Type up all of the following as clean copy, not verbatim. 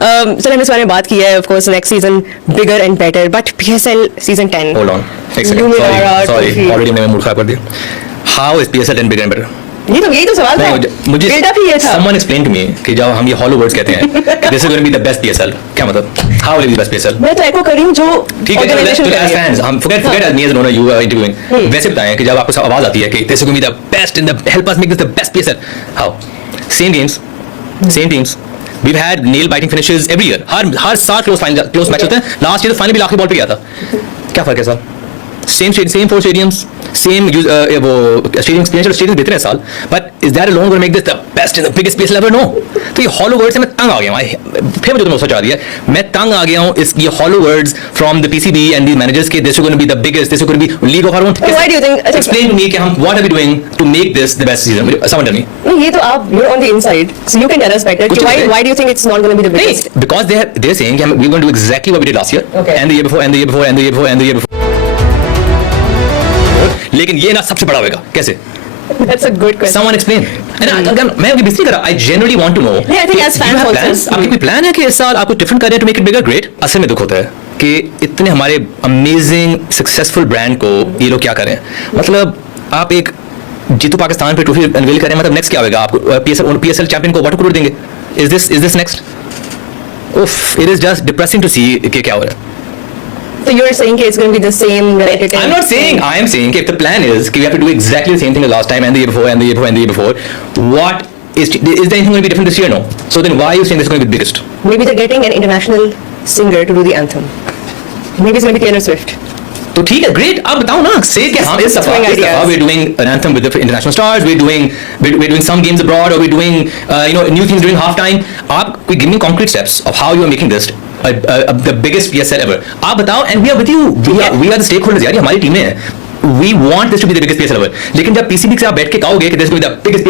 चलो हमने इस बारे में बात की है, of course next season bigger and better, but PSL season 10 hold on एक सेकंड, सॉरी ऑलरेडी मैंने मूड खराब कर दिया. How is PSL 10 bigger and better? यही तो सवाल था. मुझे बिल्डअप ही ये था. someone explain to me कि जब हम ये hollow words कहते हैं कि this is going to be the best PSL, क्या मतलब? How will it be the best PSL? मैं तो एको कर रही हूं जो ठीक है, तो as fans हम forget as me as an owner you are interviewing. वैसे बताएं कि जब आपको आवाज आती है कि this is going to be the best and the help us make this the best PSL. How? Same games, same teams. We've had nail biting finishes every year. हर साल close match होते हैं. Last year तो final भी आखिरी ball पे गया था. क्या फर्क है sir? Same four stadiums, same वो stadium experience, stadium देते हैं साल. But is that alone going to make this the best and the biggest PSL ever? No. तो ये hollow words से मैं तंग आ गया हूँ. फिर मुझे तुम्हें सोचा दिया. मैं तंग आ गया हूँ इस ये hollow words from the PCB and these managers के this is going to be the biggest, this is going to be league of our own. Why do you think? Explain to me कि हम what are we doing to make this the best season? Someone tell me. No, ये तो आप you're on the inside, so you can tell us better. Why do you think it's not going to be the biggest? Because they're saying we're going to do exactly what we did last year, okay, and the year before, and the year before, and the year before, and the year before. लेकिन ये ना सबसे बड़ा होगा कैसे? That's a good question. Someone explain. And मैं अभी बिस्ती कर रहा. I genuinely want to know. Yeah, I think as fans also. आपकी कोई प्लान है कि इस साल आपको डिफरेंट कर रहे हैं to make it bigger, great? असल में दुख होता है कि इतने हमारे अमेजिंग सक्सेसफुल ब्रांड को ये लोग क्या कर रहे हैं. मतलब आप एक जीतू पाकिस्तान पे ट्रॉफी अनवील करें, मतलब नेक्स्ट क्या होगा? आपको पीएसएल चैंपियन को वाटर कूलर देंगे? Is this next? Oof, it is just depressing to see कि क्या हो रहा है. So you're saying it's going to be the same repetitive? I'm not saying. I am saying if the plan is we have to do exactly the same thing as last time and the year before and the year before and the year before, what is there anything going to be different this year? No. So then why are you saying this is going to be the biggest? Maybe they're getting an international singer to do the anthem. Maybe it's going to be Taylor Swift. तो ठीक है, great. आप बताओ ना. Say कि हम इस दफा we're doing an anthem with the international stars. We're doing some games abroad, or we're doing new things during halftime. आप कोई give me concrete steps of how you are making this the biggest PSL ever. आप बताओ, and we are with you. We are the stakeholders. यार ये हमारी टीमें हैं. We want this to be the biggest PSL ever. लेकिन जब PCB से आप बैठ के कहोगे कि this will be the biggest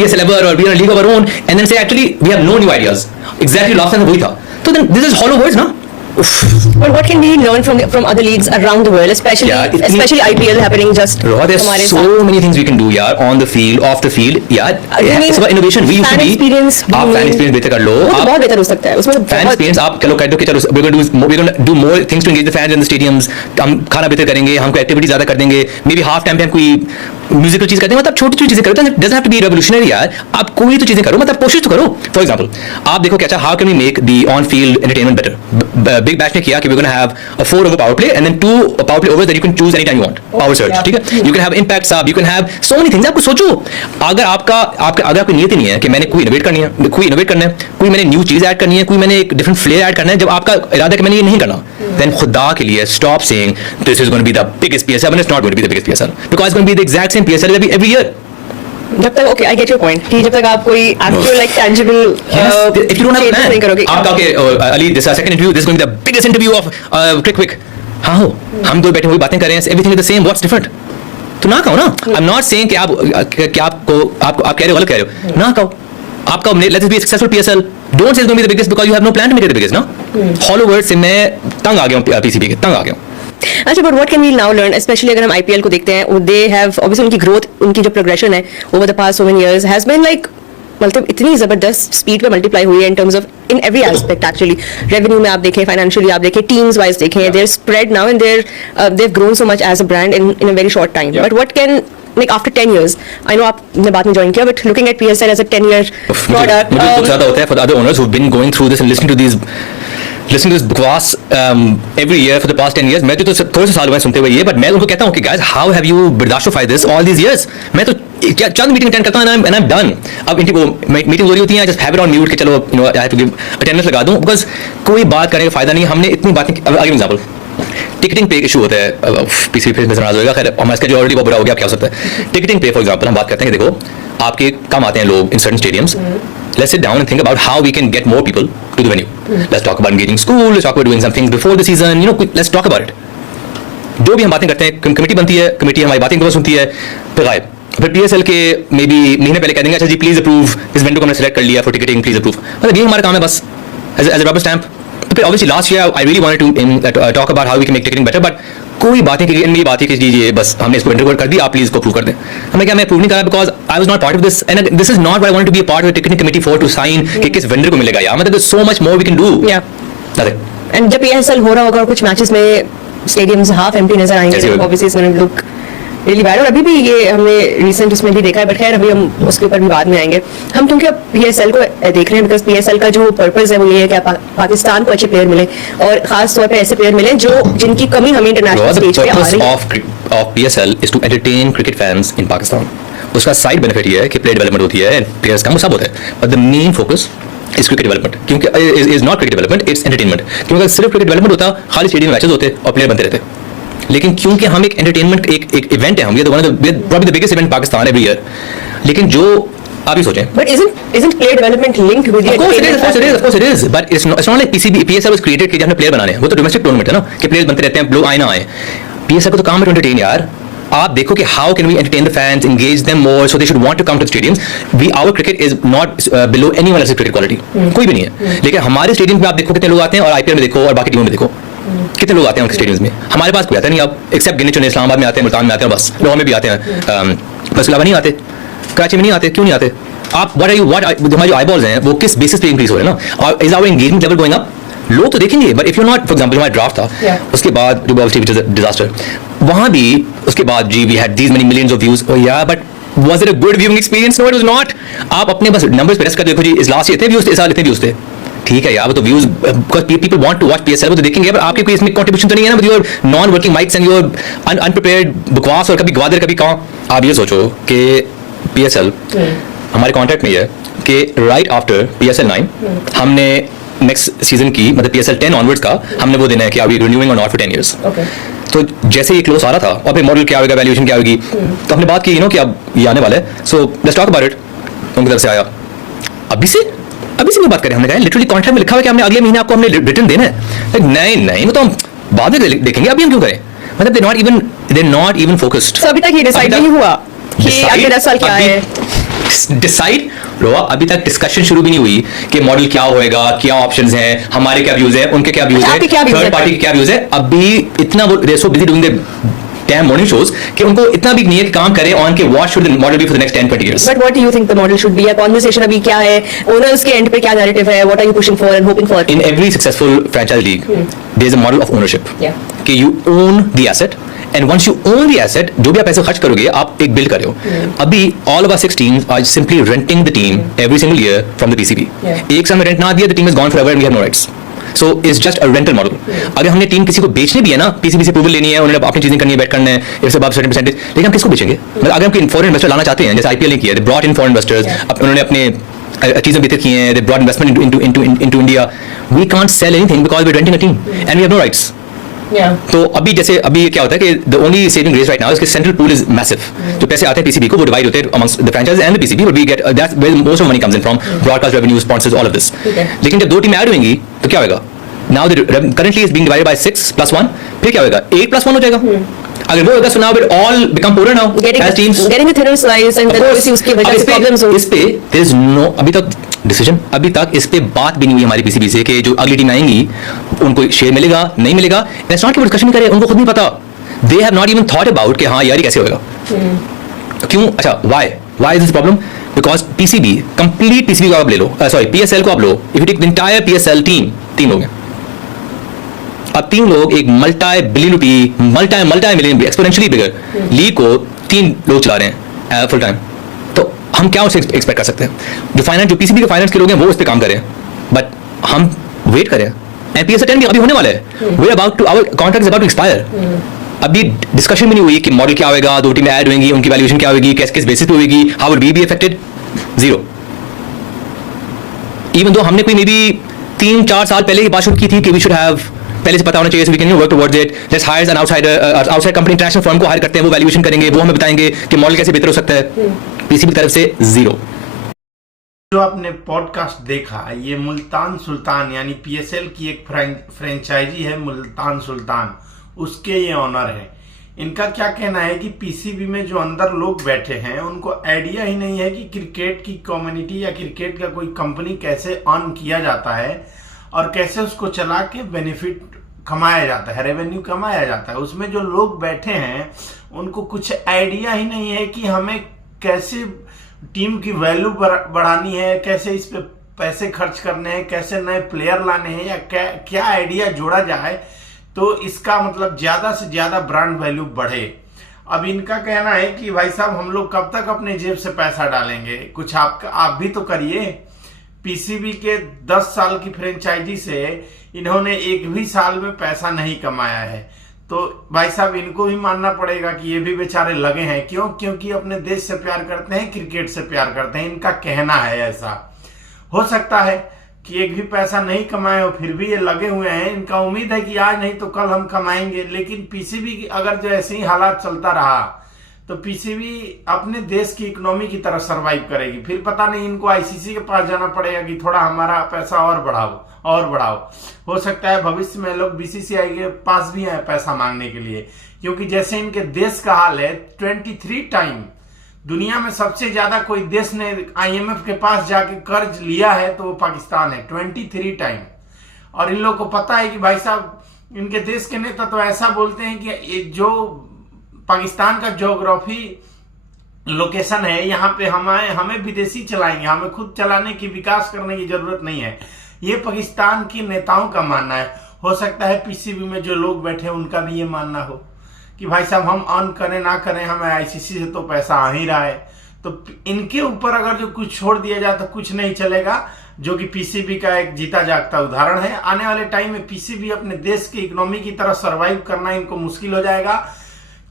PSL ever, or we are a league of our own, and then say actually we have no new ideas. Exactly last time वही था. So then this is hollow words, ना? But what can we learn from other leagues around the world, especially IPL happening just? There's so many things we can do, यार, on the field, off the field, यार. It's about innovation. We used to be. आप fan experience बेहतर कर लो. वो तो बहुत बेहतर हो सकता है. उसमें fan experience आप चलो कह दो कि चलो we're going to do more things to engage the fans in the stadiums. हम खाना बेहतर करेंगे, हमको एक्टिविटी ज़्यादा कर देंगे. Maybe half time पे हम कोई म्यूजिकल चीज करते हैं. मतलब छोटी छोटी चीजें करो. Doesn't have to be revolutionary, यार. आप कोई तो चीजें करो, मतलब कोशिश तो करो. For example, आप देखो क्या how can we make the on-field entertainment better? Big Bash ने किया कि we're going to have a 4 over power play and then 2 power play overs that you can choose anytime you want. Power surge, ठीक है? You can have impact sub, you can have so many things. आपको सोचो, अगर आपकी नियत ही नहीं है कि मैंने कोई इनोवेट करनी है, कोई इनोवेट करना है, कोई मैंने न्यू चीज ऐड करनी है, कोई मैंने एक डिफरेंट फ्लेयर ऐड करना है, जब आपका इरादा है कि मैंने ये नहीं करना, then खुदा के लिए stop saying this is going to be the biggest PSL when it's not going to be the biggest PSL, because it's going to be the exact same PSL every year. जब तक okay, I get your point. कि जब तक आप कोई actual like tangible if you don't have a plan, नहीं करोगे. आप कहोगे Ali, this is our second interview. This is going to be the biggest interview of quick. हाँ हो, हम दो बैठे हुए बातें कर रहे हैं. Everything is the same. What's different? तो ना कहो ना. I'm not saying कि आप कह रहे हो, गलत कह रहे हो. ना कहो. आपका let this be a successful PSL. Don't say it's going to be the biggest because you have no plan to make it the biggest, ना? Hollow words से मैं तंग आ गया हूँ PCB के, तंग आ गया हूँ. अच्छा, but what can we now learn, especially अगर हम IPL को देखते हैं, they have obviously उनकी growth, उनकी जो progression है over the past so many years has been like, मतलब इतनी ज़बरदस्त स्पीड पे मल्टीप्लाई हुई है in terms of in every aspect actually. Revenue में आप देखें, financially आप देखें, teams wise देखें, they're spread now and they've grown so much as a brand in a very short time. But what can, like after 10 years, I know आपने बाद में join किया, but looking at PSL as a 10-year product. मुझे दुख ज़्यादा होता है for the other owners who've been going through this and listening to this बकवास every year for the past 10 years. मैं तो थोड़े से साल हुए सुनते हुए ये, but मैं उनको कहता हूँ कि guys, how have you burdashified this all these years? मैं तो चंद मीटिंग अटेंड करता हूँ and I'm done. अब इनकी वो मीटिंग हो रही होती है, just have it on mute कि चलो I have to give attendance लगा दूँ, because कोई बात करने का फायदा नहीं. हमने इतनी बातें. I'll give example. टिकटिंग पे इशू होता है. पीसीबी पे नजर होगा. खैर हमारा इसका जो ऑलरेडी बहुत बुरा हो गया, क्या हो सकता है. टिकटिंग पे फॉर एग्जांपल हम बात करते हैं कि देखो आपके कम आते हैं लोग in certain stadiums. Let's sit down and think about how we can get more people to the venue. Let's talk about engaging school. Let's talk about doing some things before the season. Let's talk about it. जो भी हम बातें करते हैं, committee बनती है, committee हमारी बातें को सुनती है, फिर गायब. फिर PSL के मे बी महीने पहले कह देंगे अच्छा जी प्लीज अप्रूव इस वेन्यू को हमने सेलेक्ट कर लिया फॉर टिकटिंग, प्लीज अप्रूव. मतलब ये हमारा काम है बस एज अ रबर स्टैम्प. तो फिर obviously last year I really wanted to talk about how we can make ticketing better, but कोई बात नहीं कि मेरी बात है कि जी ये बस हमने इसको इंटरव्यू कर दिया, आप प्लीज इसको प्रूव कर दें। हमें क्या, मैं प्रूव नहीं करा because I was not part of this and this is not what I wanted to be a part of the technical committee for to sign कि किस वेंडर को मिलेगा यार, मतलब there so much more we can do. Yeah. That's and जब PSL हो रहा होगा और कुछ मैचेस में स्टेडियम्स हाफ एम्प्टी नजर आएंगे, जैसे तो होगा। Obviously it's gonna look really bad. और अभी भी ये हमने रिसेंट उसमें भी देखा है, बट खैर अभी हम उसके ऊपर भी बाद में आएंगे। हम क्योंकि अब PSL को देख रहे हैं बिकॉज PSL का जो पर्पस है वो ये है कि पाकिस्तान को अच्छे प्लेयर मिले और खास तौर पे ऐसे प्लेयर मिले जो जिनकी कमी हमें इंटरनेशनल the स्टेज पे आ purpose रही है। of PSL is to entertain cricket fans in Pakistan. उसका साइड बेनिफिट ये है कि प्लेयर डेवलपमेंट होती है, प्लेयर्स का मुसाब होता है, but the main focus is cricket development, क्योंकि is not cricket development, it's entertainment. क्योंकि अगर सिर्फ क्रिकेट डेवलपमेंट होता, खाली स्टेडियम मैचेस होते और प्लेयर बनते रहते, लेकिन क्योंकि हम एक एंटरटेनमेंट एक इवेंट है, हम ये probably the biggest event in Pakistan every year, लेकिन जो आप ही सोचें, But isn't player development linked with the of course it is, entertainment of course it is, but it's not like PSL was created कि हमने player बनाने हैं, वो तो डोमेस्टिक टूर्नामेंट है ना, कि प्लेयर्स बनते रहते हैं, लोग आए ना आए। PSL को तो काम है टू एंटरटेन यार। आप देखो कि how can we entertain the fans, engage them more so they should want to come to the stadiums. Our cricket is not below anyone else's cricket quality, कोई भी नहीं है। लेकिन हमारे स्टेडियम में आप देखो कितने लोग आते हैं, और IPL में देखो और बाकी टीमों में देखो कितने लोग आते हैं उनके स्टेडियम्स में। हमारे पास कोई आता नहीं अब, एक्सेप्ट गिने चुने इस्लामाबाद में आते हैं, मुल्तान में आते हैं, बस लाहौर में भी आते हैं, बस अलावा नहीं आते, कराची में नहीं आते। क्यों नहीं आते? आप हमारे जो आईबॉल्स हैं वो किस बेसिस पे इंक्रीज हो रहे हैं ना, और is our engagement level going up? लोग तो देखेंगे, but if you not, for example हमारा ड्राफ्ट था, उसके बाद जो obviously which is a disaster, वहां भी उसके बाद जी we had these many millions of views, oh yeah but was it a good viewing experience? No it was not. आप अपने बस नंबर्स पे रेस्ट कर देखो जी, इस लास्ट ईयर थे व्यूज, इस साल इतने व्यूज थे, ठीक है यार, वो तो views because people want to watch PSL, वो तो देखेंगे, पर आपके कोई इसमें कंट्रीब्यूशन तो नहीं है ना, with your non working mics and your अनप्रिपेयर्ड बकवास, और कभी ग्वादर कभी कहां। आप ये सोचो कि PSL हमारे कॉन्ट्रैक्ट में है कि राइट आफ्टर PSL 9 हमने नेक्स्ट सीजन की, मतलब PSL 10 ऑनवर्ड्स का हमने वो देना है कि आर वी रिन्यूइंग और नॉट फॉर 10 इयर्स। तो जैसे ये क्लोज आ रहा था, और फिर मॉडल क्या होगा, वैल्यूएशन क्या होगी, तो हमने बात की कि अब ये आने वाला है, so let's talk about it. उनकी तरफ से आया अभी से नहीं बात करें, हमने कहा लिटरली कॉन्ट्रैक्ट में लिखा हुआ है कि हमने अगले महीने आपको हमने रिटर्न देना है। नहीं, वो तो हम बाद में देखेंगे, अभी हम क्यों करें? मतलब दे नॉट इवन फोकस्ड। अभी तक ये डिसाइड नहीं हुआ कि अगले 10 साल क्या है। डिसाइड रोआ, अभी तक डिस्कशन शुरू भी नहीं हुई कि मॉडल क्या होएगा, क्या ऑप्शंस हैं, हमारे क्या व्यूज हैं, उनके क्या व्यूज हैं, थर्ड पार्टी के क्या व्यूज हैं। अभी इतना वो they so busy doing the damn morning shows कि उनको इतना भी नहीं है कि काम करें ऑन के what should the model be for the next 10-20 years. But what do you think the model should be? A conversation अभी क्या है? Owners के end पे क्या narrative है? What are you pushing for and hoping for? In every successful franchise league, there is a model of ownership. Yeah. कि you own the asset, and once you own the asset, जो भी आप पैसे खर्च करोगे, आप एक बिल्ड कर रहे हो। अभी all of our 6 teams are simply renting the team every single year from the PCB. एक साल में रेंट ना दिया, the team is gone forever and we have no rights. So it's just a rental model. अगर हमने team किसी को बेचने भी है ना, PCB से अप्रूवल लेनी है, उन्होंने अपनी चीजें करनी है, बैट करना है, इट्स अबाउट सर्टेन परसेंटेज, लेकिन हम किसको बेचेंगे? मतलब अगर हम कोई फॉरेन इन्वेस्टर लाना चाहते हैं, जैसे IPL ने किया, they brought in foreign investors, उन्होंने अपने चीजें वितरित की हैं, they brought investment into India. We can't sell anything because we are renting a team and we have no rights. तो अभी क्या होता है कि the only saving grace right now is कि सेंट्रल पूल इज मैसिव। जो पैसे आते हैं PCB को, वो डिवाइड होते हैं amongst the franchise and the PCB, but we get that's where most of money comes in from broadcast revenue, sponsors, all of this. लेकिन जब 2 टीम ऐड होंगी तो क्या होगा? Now the currently is being divided by 6 plus 1, फिर क्या होगा? 8 plus 1 हो जाएगा। अगर वो होगा, so now it all become poorer now as teams. Getting a thinner slice and then obviously उसकी वजह से problems होंगे। इस पे there is no अभी तक इस पे बात भी नहीं हुई हमारी PCB से कि जो अगली टीम आएंगी उनको शेयर मिलेगा नहीं मिलेगा। It's not कि वो डिस्कशन नहीं करे, उनको खुद नहीं पता। They have not even thought about कि हाँ यार ये कैसे होगा। क्यों? अच्छा, why is this problem? Because PCB, complete PCB को आप ले लो, sorry PSL को आप लो, if you take the entire PSL team, 3 लोग हैं। अब 3 लोग एक मल्टी मिलियन एक्सपोनेंशियली बिगर लीग को 3 लोग चला रहे हैं फुल टाइम। तो हम क्या उससे एक्सपेक्ट कर सकते हैं? जो PCB के फाइनेंस के लोग हैं वो उस पर काम करें, बट हम वेट करें। एंड PSL 10 भी अभी होने वाला है, we are about to, our contract is about to expire. अभी डिस्कशन भी नहीं हुई कि मॉडल क्या होगा, 2 टीमें ऐड होंगी, उनकी वैल्यूएशन क्या होगी, किस बेसिस पे होगी, how will we be affected? Zero. Even though हमने कोई मे बी 3-4 साल पहले ही बात शुरू की थी कि वी शुड हैव, पहले से पता होना चाहिए, so we can work towards it. Let's hire an outside company, international firm को हायर करते हैं, वो वैल्यूएशन करेंगे, वो हमें बताएंगे कि मॉडल कैसे बेहतर हो सकता है। PCB की तरफ से जीरो। जो आपने पॉडकास्ट देखा, ये मुल्तान सुल्तान यानी PSL की एक फ्रेंचाइजी है मुल्तान सुल्तान, उसके ये ऑनर हैं। इनका क्या कहना है कि PCB में जो अंदर लोग बैठे हैं उनको आइडिया ही नहीं है कि क्रिकेट की कम्युनिटी या क्रिकेट का कोई कंपनी कैसे अर्न किया जाता है और कैसे उसको चला के बेनिफिट कमाया जाता है, रेवेन्यू कमाया जाता है, उसमें जो लोग बैठे हैं उनको कुछ आइडिया ही नहीं है कि हमें कैसे टीम की वैल्यू बढ़ानी है, कैसे इस पे पैसे खर्च करने हैं, कैसे नए प्लेयर लाने हैं, या क्या आइडिया जोड़ा जाए तो इसका मतलब ज्यादा से ज्यादा ब्रांड वैल्यू बढ़े। अब इनका कहना है कि भाई साहब हम लोग कब तक अपने जेब से पैसा डालेंगे, कुछ आप भी तो करिए। पीसीबी के 10 साल की फ्रेंचाइजी से इन्होंने एक भी साल में पैसा नहीं कमाया है, तो भाई साहब इनको भी मानना पड़ेगा कि ये भी बेचारे लगे हैं। क्यों? क्योंकि अपने देश से प्यार करते हैं, क्रिकेट से प्यार करते हैं, इनका कहना है ऐसा। हो सकता है कि एक भी पैसा नहीं कमाए हो फिर भी ये लगे हुए हैं, इनका उम्मीद है कि आज नहीं तो कल हम कमाएंगे। लेकिन पीसीबी की अगर जो ऐसे ही हालात चलता रहा तो पीसीबी अपने देश की इकोनॉमी की तरह सरवाइव करेगी। फिर पता नहीं इनको आईसीसी के पास जाना पड़ेगा कि थोड़ा हमारा पैसा और बढ़ाओ। हो सकता है भविष्य में लोग बीसीसीआई के पास भी आए पैसा मांगने के लिए, क्योंकि जैसे इनके देश का हाल है 23 टाइम दुनिया में सबसे ज्यादा कोई देश ने आईएमएफ के पास जाके कर्ज लिया है तो वो पाकिस्तान है, 23 टाइम। और इन लोगों को पता है कि भाई साहब इनके देश के नेता तो ऐसा बोलते हैं कि जो पाकिस्तान का ज्योग्राफी लोकेशन है यहाँ पे हमें विदेशी चलाएंगे, हमें खुद चलाने की विकास करने की जरूरत नहीं है। ये पाकिस्तान के नेताओं का मानना है। हो सकता है पीसीबी में जो लोग बैठे हैं उनका भी ये मानना हो कि भाई साहब हम अर्न करें ना करें, हमें आईसीसी से तो पैसा आ ही रहा है, तो इनके ऊपर अगर जो कुछ छोड़ दिया जाए तो कुछ नहीं चलेगा, जो कि पीसीबी का एक जीता जागता उदाहरण है। आने वाले टाइम में पीसीबी अपने देश की इकोनॉमी की तरह सर्वाइव करना इनको मुश्किल हो जाएगा,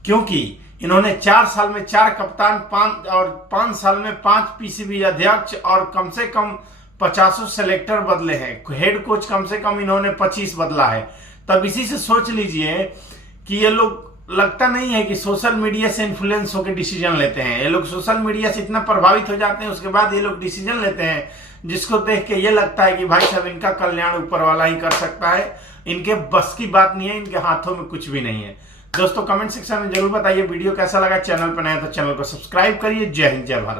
क्योंकि इन्होंने 4 साल में 4 कप्तान 5 साल में 5 पीसीबी अध्यक्ष और कम से कम 50 सेलेक्टर बदले हैं। हेड कोच कम से कम इन्होंने 25 बदला है। तब इसी से सोच लीजिए कि ये लोग लगता नहीं है कि सोशल मीडिया से इन्फ्लुएंस होकर डिसीजन लेते हैं। ये लोग सोशल मीडिया से इतना प्रभावित हो जाते हैं, उसके बाद ये लोग डिसीजन लेते हैं जिसको देख के ये लगता है कि भाई साहब इनका कल्याण ऊपर वाला ही कर सकता है, इनके बस की बात नहीं है, इनके हाथों में कुछ भी नहीं है। दोस्तों कमेंट सेक्शन में जरूर बताइए वीडियो कैसा लगा। चैनल पर नया तो चैनल को सब्सक्राइब करिए। जय हिंद, जय भारत।